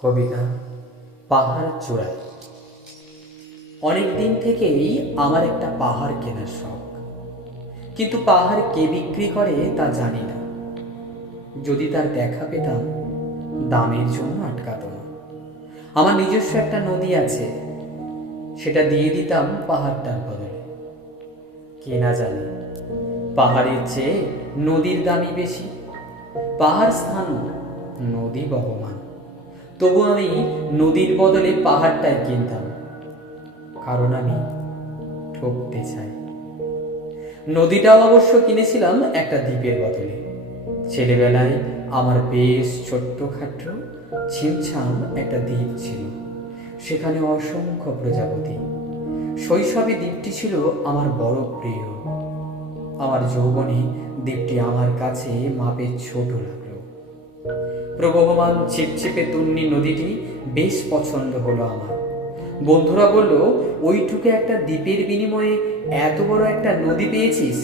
কবিতা পাহাড় চূড়ায়। অনেক দিন থেকেই আমার একটা পাহাড় কেনার শখ, কিন্তু পাহাড় কে বিক্রি করে তা জানি না। যদি তার দেখা পেতাম, দামের জন্য আটকাতো না। আমার নিজস্ব একটা নদী আছে, সেটা দিয়ে দিতাম পাহাড়টার বদলে। কে না জানে পাহাড়ের চেয়ে নদীর দামই বেশি। পাহাড় স্থান, নদী বহমান। তবু আমি নদীর বদলে পাহাড়টাই কিনতাম, কারণ আমি ঠকতে চাই। নদীটাও অবশ্য কিনেছিলাম একটা দ্বীপের বদলে। ছেলেবেলায় আমার বেশ ছোট্টখাটো ছিমছাম একটা দ্বীপ ছিল, সেখানে অসংখ্য প্রজাপতি। শৈশবে দ্বীপটি ছিল আমার বড় প্রিয়। আমার যৌবনে দ্বীপটি আমার কাছে মাপে ছোট লাগলো। প্রবহমান ছিপছিপে তন্নি নদীটি বেশ পছন্দ হলো আমার। বন্ধুরা বলল, ওইটুকু একটা দ্বীপের বিনিময়ে এত বড় একটা নদী পেয়েছিস,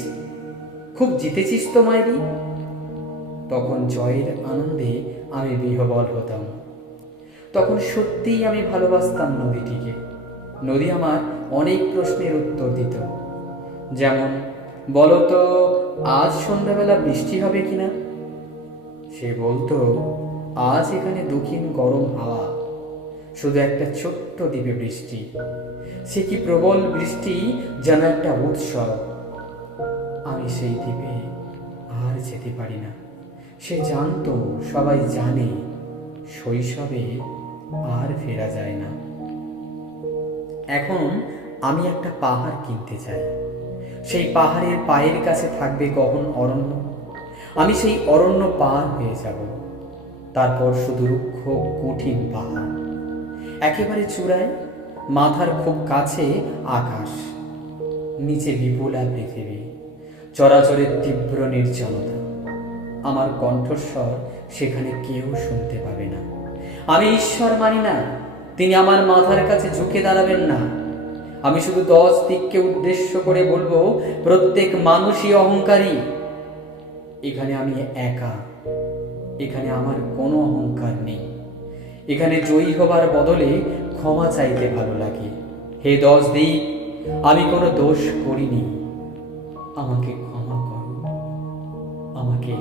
খুব জিতেছিস তো মাইরি। তখন জয়ের আনন্দে আমি বিহ্বল হতাম। তখন সত্যিই আমি ভালোবাসতাম নদীটিকে। নদী আমার অনেক প্রশ্নের উত্তর দিত, যেমন, বলো তো আজ সন্ধ্যাবেলা বৃষ্টি হবে কিনা। সে বলতো, আজ এখানে দক্ষিণ গরম হাওয়া, শুধু একটা ছোট্ট দ্বীপে বৃষ্টি। সে কি প্রবল বৃষ্টি, যেন একটা উৎসব। আমি সেই দ্বীপে আর যেতে পারি না। সে জানতো, সবাই জানে, শৈশবে আর ফেরা যায় না। এখন আমি একটা পাহাড় কিনতে চাই। সেই পাহাড়ের পায়ের কাছে থাকবে গহন অরণ্য। আমি সেই অরণ্য পার হয়ে যাব। তারপর শুধু রুক্ষ কঠিন পাহাড়, একেবারে চূড়ায়, মাথার খুব কাছে আকাশ, নিচে বিপুলা পৃথিবী, চরাচরের তীব্র নির্জনতা। আমার কণ্ঠস্বর সেখানে কেউ শুনতে পাবে না। আমি ঈশ্বর মানি না, তিনি আমার মাথার কাছে ঝুঁকে দাঁড়াবেন না। আমি শুধু 10 দিককে উদ্দেশ্য করে বলবো, প্রত্যেক মানুষই অহংকারী। এখানে আমি একা, এখানে আমার কোনো অহংকার নেই। এখানে জয়ী হবার বদলে ক্ষমা চাইতে ভালো লাগে। হে 10 দিক, আমি কোনো দোষ করিনি, আমাকে ক্ষমা করো, আমাকে